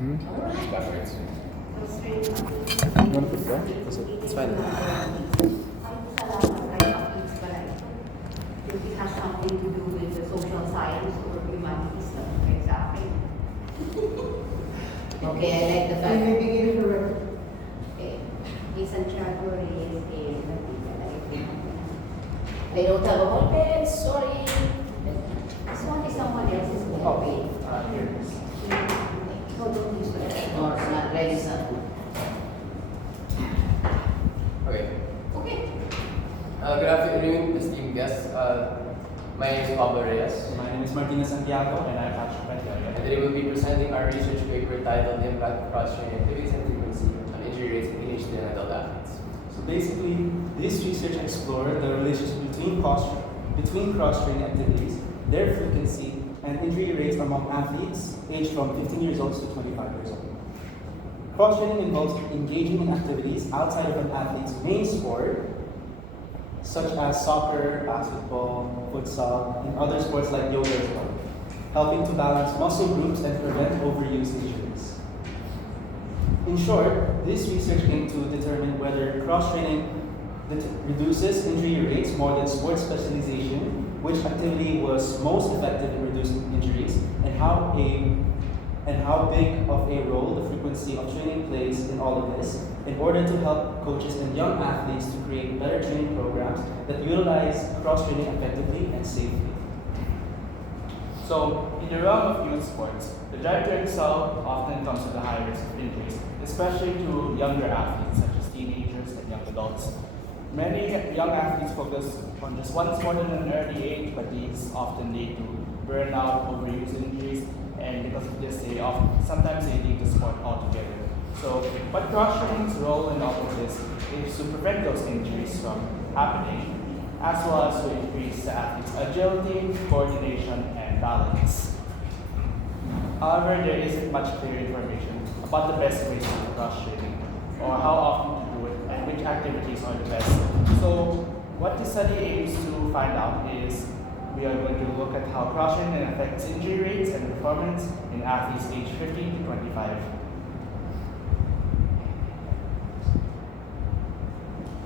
Backwards. You want to put that? It's fine. It has something to do with the social science or humanities, exactly. Okay, I like the fact. Okay. Santiago Reyes is I don't have a whole pen, sorry. This one is someone else's pen. Here it is. So don't use that. No, it's not ready, son. Okay. Okay. Good afternoon, esteemed guests. My name is Pablo Reyes, My name is Martina Santiago, and I'm Patrick and Pantelia. today we'll be presenting our research paper titled The Impact of Cross-Training Activities and Frequency on Injury Rates in Teenage and Adult Athletes. So basically, this research explored the relationship between cross-training activities, their frequency, and injury rates among athletes aged from 15 years old to 25 years old. Cross-training involves engaging in activities outside of an athlete's main sport, such as soccer, basketball, futsal, and other sports like yoga as well, helping to balance muscle groups and prevent overuse injuries. In short, this research aimed to determine whether cross-training reduces injury rates more than sports specialization, which activity was most effective in reducing injuries, and how big of a role the frequency of training plays in all of this, in order to help coaches and young athletes to create better training programs that utilize cross-training effectively and safely. So, in the realm of youth sports, the drive to excel often comes with a high risk of injuries, especially to younger athletes such as teenagers and young adults. Many young athletes focus on just one sport at an early age, but these often lead to burnout, overuse injuries, and because of this, sometimes they leave the sport altogether. So, what cross-training's role in all of this is to prevent those injuries from happening, as well as to increase the athlete's agility, coordination, and balance. However, there isn't much clear information about the best ways to do cross-training, or how often to do it, and which activities are the best. So, what this study aims to find out is we are going to look at how cross-training affects injury rates and performance in athletes aged 15 to 25.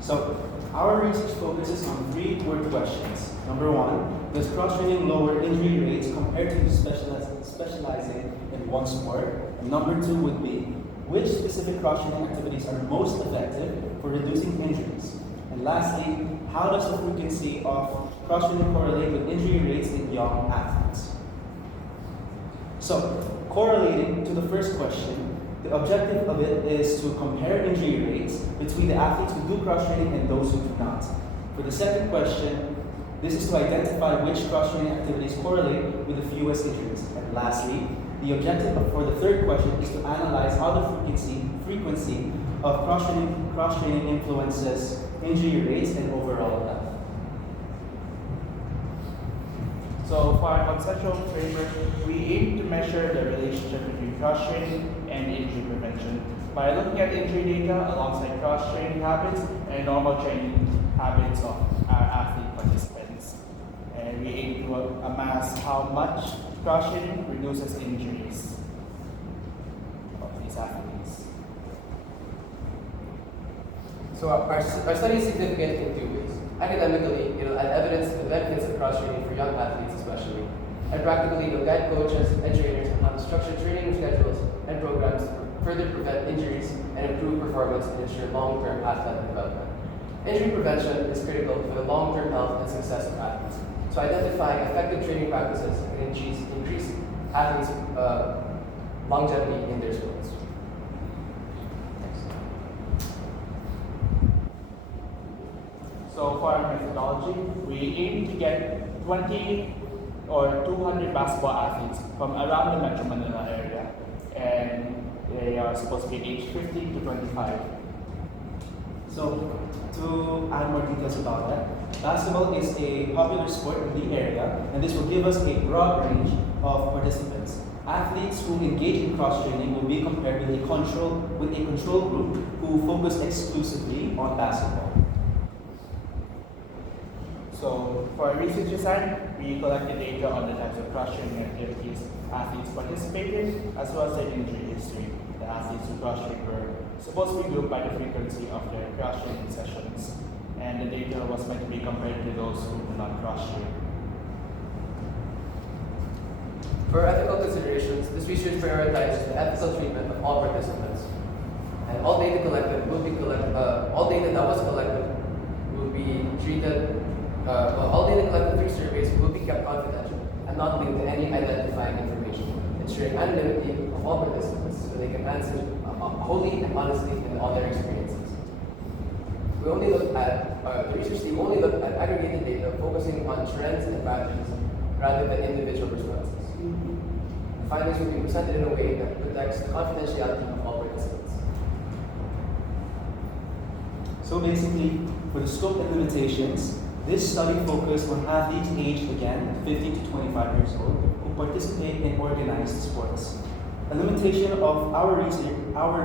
So, our research focuses on three word questions. Number one, does cross-training lower injury rates compared to specializing in one sport? And number two would be, which specific cross-training activities are most effective for reducing injuries? And lastly, how does the frequency of cross-training correlate with injury rates in young athletes? So, correlating to the first question, the objective of it is to compare injury rates between the athletes who do cross-training and those who do not. For the second question, this is to identify which cross-training activities correlate with the fewest injuries. And lastly, the objective for the third question is to analyze how the frequency of cross-training influences injury rates and overall health. So for our conceptual framework, we aim to measure the relationship between cross-training and injury prevention by looking at injury data alongside cross-training habits and normal training habits of our athlete participants. And we aim to amass how much cross-training reduces injuries of these athletes. So our study is significant in two ways. Academically, it'll add evidence to the benefits of cross-training for young athletes especially. And practically, it'll guide coaches and trainers on how to structure training schedules and programs to further prevent injuries and improve performance and ensure long-term athletic development. Injury prevention is critical for the long-term health and success of athletes. So identifying effective training practices can increase athletes' longevity in their sports. So for our methodology, we aim to get 20 or 200 basketball athletes from around the Metro Manila area, and they are supposed to be aged 15 to 25. So, to add more details about that, basketball is a popular sport in the area, and this will give us a broad range of participants. Athletes who engage in cross-training will be compared with a control group who focus exclusively on basketball. So for our research design, we collected data on the types of cross-training activities athletes participated, as well as their injury history. The athletes who cross-trained were supposed to be grouped by the frequency of their cross-training sessions, and the data was meant to be compared to those who did not cross-train. For ethical considerations, this research prioritizes the ethical treatment of all participants, and all data all data that was collected will be treated. All data collected through surveys will be kept confidential and not linked to any identifying information, ensuring anonymity of all participants so they can answer wholly and honestly in all their experiences. We only look at the research team only looked at aggregated data focusing on trends and patterns rather than individual responses. The findings will be presented in a way that protects the confidentiality of all participants. So basically, for the scope and limitations, this study focused on athletes aged again 15 to 25 years old who participate in organized sports. A limitation of our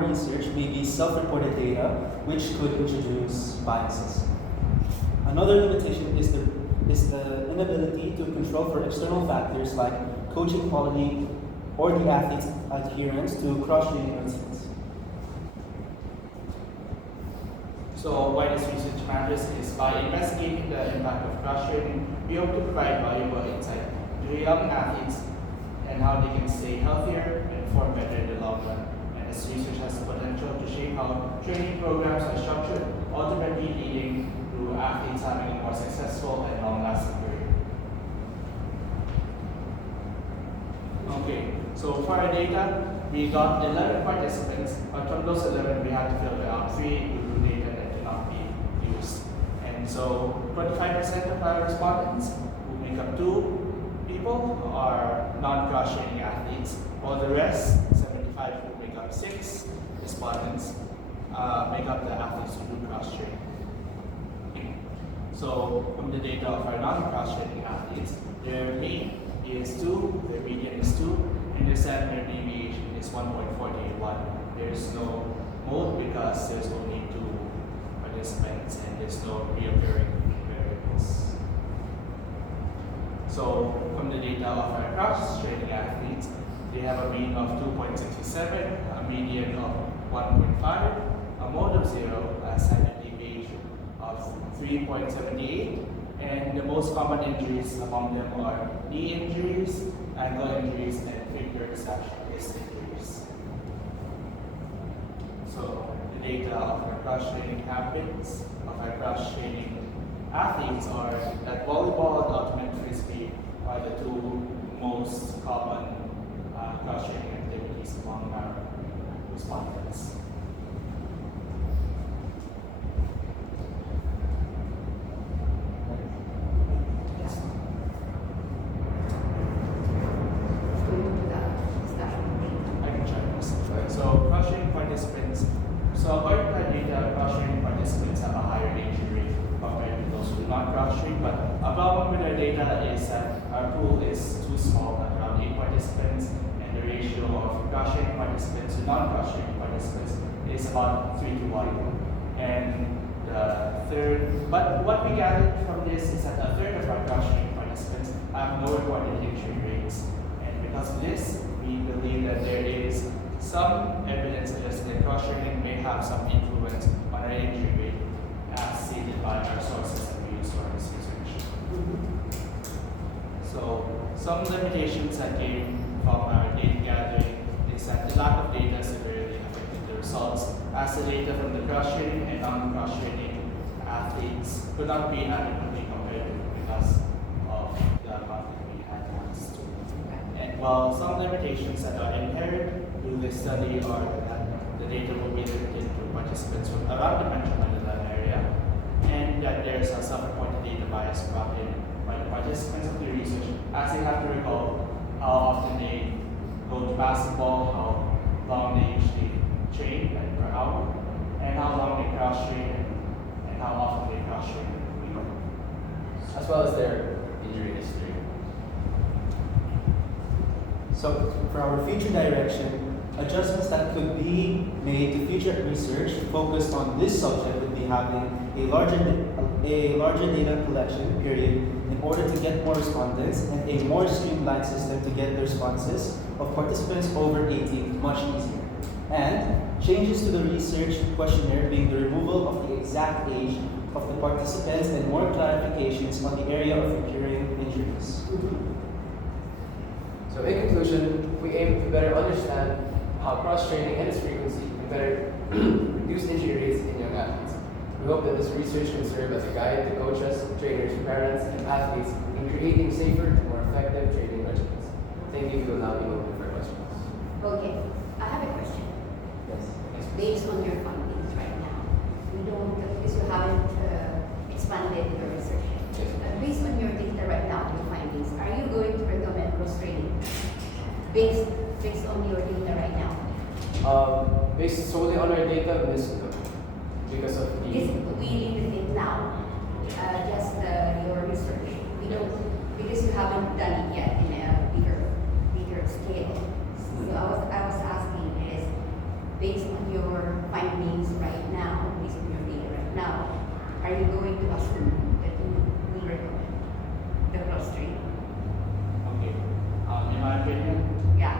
research may be self-reported data, which could introduce biases. Another limitation is the inability to control for external factors like coaching quality or the athlete's adherence to cross-training routines. So why this research matters is by investigating the impact of cross-training, we hope to provide valuable insight to young athletes and how they can stay healthier and perform better in the long run. And this research has the potential to shape how training programs are structured, ultimately leading to athletes having a more successful and long-lasting career. Okay, so for our data, we got 11 participants, but from those 11, we had to filter out 3 who data that cannot be used. And so 25% of our respondents, who make up 2 people, are non-cross-training athletes, while the rest, 75 who make up 6 respondents, make up the athletes who do cross-training. So from the data of our non-cross-training athletes, their mean is 2, their median is 2, and their standard deviation is 1.481. There's no mode because there's only 2 participants and there's no reoccurring variables. So from the data of our cross-training athletes, they have a mean of 2.67, a median of 1.5, a mode of 0, a standard deviation of 3.78, and the most common injuries among them are knee injuries, ankle injuries, and finger wrist injuries. So the data of our cross-training habits of our cross-training athletes are that volleyball and ultimate frisbee are the 2 most common cross-training activities among our respondents. I can try this. So cross-training participants, so according to our data, cross-training participants have a higher injury rate compared to those who do not cross-train, but a problem with our data is that our pool is too small, at around 8 participants, and the ratio of cross-training participants to non-cross-training participants is about 3 to 1. And but what we gathered from this is that a third of our cross-training participants have no reported injury rates. And because of this, we believe that there is some evidence suggesting that cross-training may have some influence on our injury rate, as stated by our sources that we use for this research. So, some limitations that came from our data gathering is that the lack of data severely affected the results, as the data from the cross-training and non-cross-training athletes could not be adequately compared because of the amount that we had access to. And while some limitations that are inherent to this study are that the data will be limited to participants from around the Metro Manila area, and that there's a self-reported data bias brought in by the participants of the research, as they have to recall how often they go to basketball, how long they usually train, like per hour, and how long they cross-train, and how often they cross-train in a week. As well as their injury history. So for our future direction, adjustments that could be made to future research focused on this subject would be having a larger data collection period in order to get more respondents and a more streamlined system to get the responses of participants over 18 much easier. And changes to the research questionnaire being the removal of the exact age of the participants and more clarifications on the area of recurring injuries. So in conclusion, we aim to better understand how cross-training and its frequency can better reduce injury rates in young athletes. We hope that this research can serve as a guide to coaches, trainers, parents, and athletes in creating safer and more effective training regimens. Thank you. We will now be open for questions. Okay, I have a question. Yes. Based on your findings right now, because you haven't expanded your research yet. Yes. Based on your data right now, your findings, are you going to recommend cross-training? Based on your data right now? Based solely on our data, because of the Because we limit it now, just your research. We don't, because you haven't done it yet in a bigger scale. So I was asking is, based on your findings right now, based on your data right now, are you going to assume that you will recommend the cross-training? Okay. In my opinion, Yeah.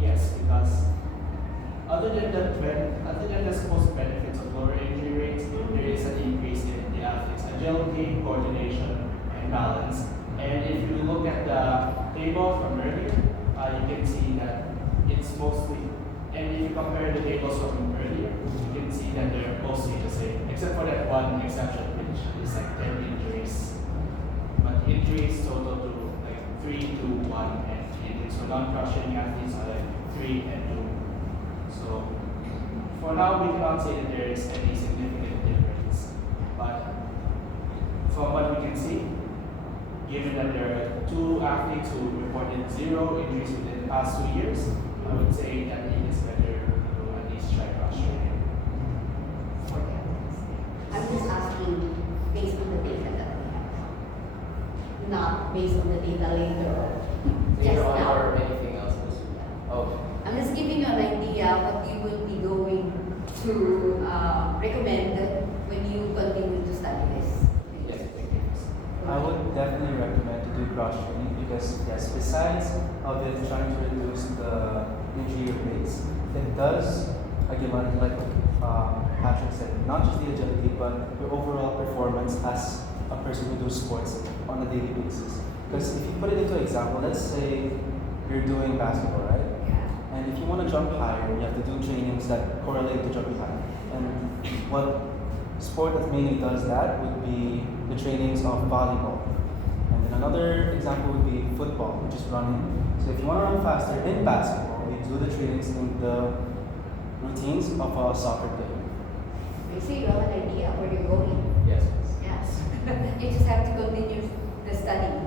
yes, because other than the supposed benefits of lower injury rates, there is an increase in the athletes' agility, coordination, and balance. And if you look at the table from earlier, you can see that it's mostly. And if you compare the tables from earlier, you can see that they're mostly the same, except for that one exception, which is like 10 injuries. But injuries total to like 3 to 1, and injuries for non-crushing athletes are like 3 and 2. So for now, we cannot say that there is any significant difference. But from what we can see, given that there are 2 athletes who reported 0 injuries within the past 2 years, I would say that it is better to at least try cross-training. I'm just asking based on the data that we have, not based on the data later on. later Just on now. or anything else. Okay. I'm just giving you an idea what you will be going to recommend when you continue to study this. Yes. I would definitely recommend to do cross training because yes, besides of it trying to reduce the injury rates, it does again like Patrick said, not just the agility but your overall performance as a person who does sports on a daily basis. Because if you put it into example, let's say you're doing basketball, right? Yeah. And if you want to jump higher, you have to do trainings that correlate to jumping higher. And what sport that mainly does that would be the trainings of volleyball. And then another example would be football, which is running. So if you want to run faster in basketball, you do the trainings in the routines of a soccer player. You see, you have an idea where you're going. Yes. Yes. You just have to continue the study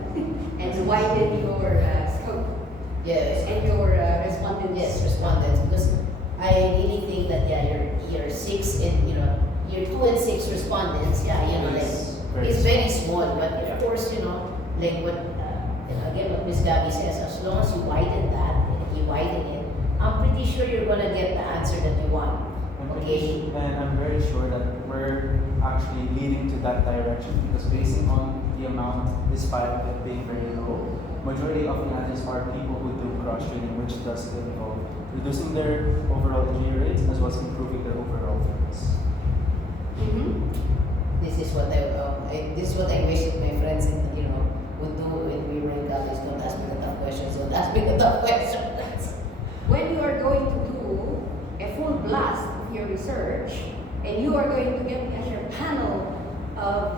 and widen your scope Yes, and your respondents. yes, respondents. Because I really think that year 6 and year 2 and 6 respondents, It's very it's very small. But Yeah. of course, like what again what Ms. Gabby says, as long as you widen that, you widen it, I'm pretty sure you're gonna get the answer that you want. Okay. And I'm very sure that we're actually leading to that direction because basing on the amount, despite it being very low, majority of the athletes are people who do cross training, which does involve reducing their overall injury rates as well as improving their overall fitness. Mm-hmm. This is what I wish that my friends would do when we were in college. Don't ask me the tough questions. Don't ask me the tough questions. When you are going to do a full blast of your research and you are going to get as your panel of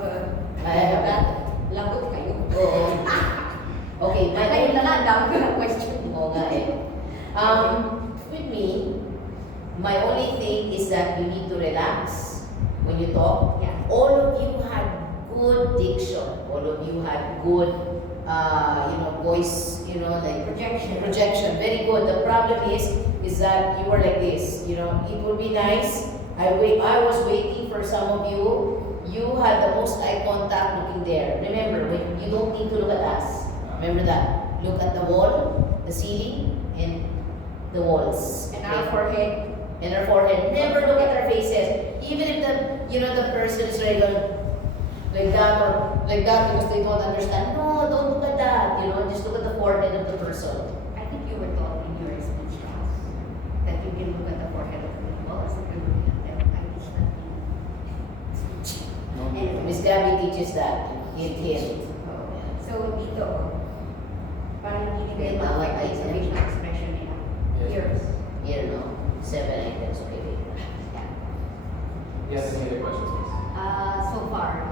that, lagot kayo. Oo. Okay, Kayo na lang, dami ko ng question. Oo nga eh. With me, my only thing is that you need to relax when you talk. Yeah. All of you had good diction. All of you had good, voice, like Projection. projection. Very good. The problem is that you were like this. It would be nice. I was waiting for some of you. You had the most eye contact looking there. Remember, you don't need to look at us. Remember that. Look at the wall, the ceiling, and the walls. And our forehead. And our forehead. Never look at our faces. Even if the person is really going, like that or like that because they don't understand. No, don't look at that. You know, just look at the forehead of the person. I think you were taught in your speech class that you can look at the forehead of the people as if you're looking at them. I teach that in speech. Anyway. Miss Gabby teaches that. Hint, hint. So dito, parang hindi Okay, nila tama, ma-affect I- sa facial expression nila. Yours. Here, no? 7 items. Okay, wait. Yeah. Yes, any other questions, please? So far,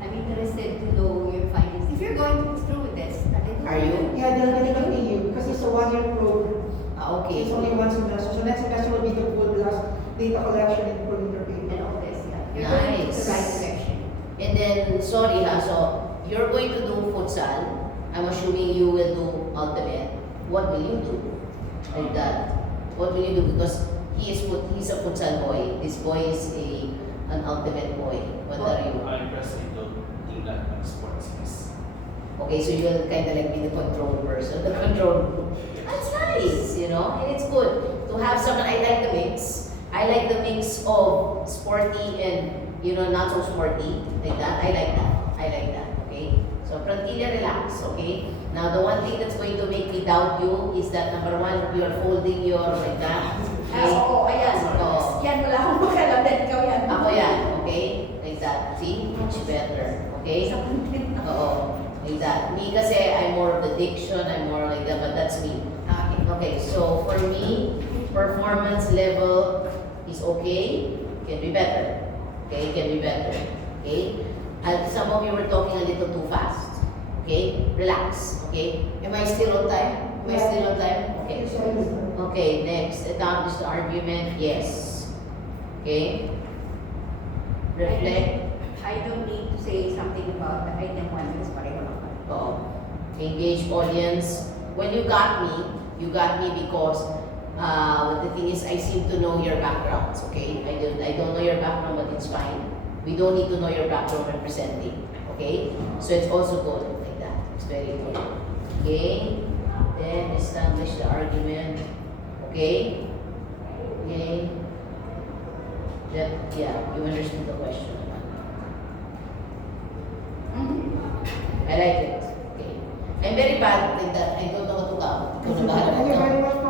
I'm interested to know your findings. If you're going to go through with this, Are you? Yeah, they're gonna continue because it's a one-year program. Okay. It's only one semester. So next semester will be the full class data collection and full and interview. all this, yeah. You're going to Nice. the right direction. And then, sorry ha, so you're going to do futsal. I'm assuming you will do ultimate. What will you do? Like that. What will you do? Because he's a futsal boy. This boy is an ultimate boy. What are you? I personally don't do that much sports, miss. Okay, so you will kind of like be the control person, the control group. That's nice, you know, and it's good to have someone. I like the mix. I like the mix of sporty and, you know, not so sporty, like that. I like that. I like that, okay? So, Prantilla, relax, okay? Now, the one thing that's going to make me doubt you is that number one, you are folding your, like that. Ah, oo, ayan. Oo. Yan, wala akong pakialam din. Ikaw yan. Ako yan, okay? Like that. See? Much better, okay? Sa content na. Oo, like that. Me kasi, I'm more of the diction, I'm more like that, but that's me. Okay. Okay, so for me, performance level is okay, can be better. Okay, can be better. Okay? And some of you were talking a little too fast. Okay? Relax. Okay? Am I still on time? Am I still on time? Okay. Okay, next. Establish the argument. Yes. Okay? Reflect. I don't need to say something about the item 1 because pareho lang. Engage audience. When you got me because the thing is, I seem to know your backgrounds, okay? I don't know your background, but it's fine. We don't need to know your background when presenting, okay? So it's also good like that. It's very good. Okay? Then establish the argument. Okay? Okay? Yeah, you understood the question. I like it. Okay. I'm very bad like that. I don't know what to count. Ikaw na bahala Thank you mag-count. very much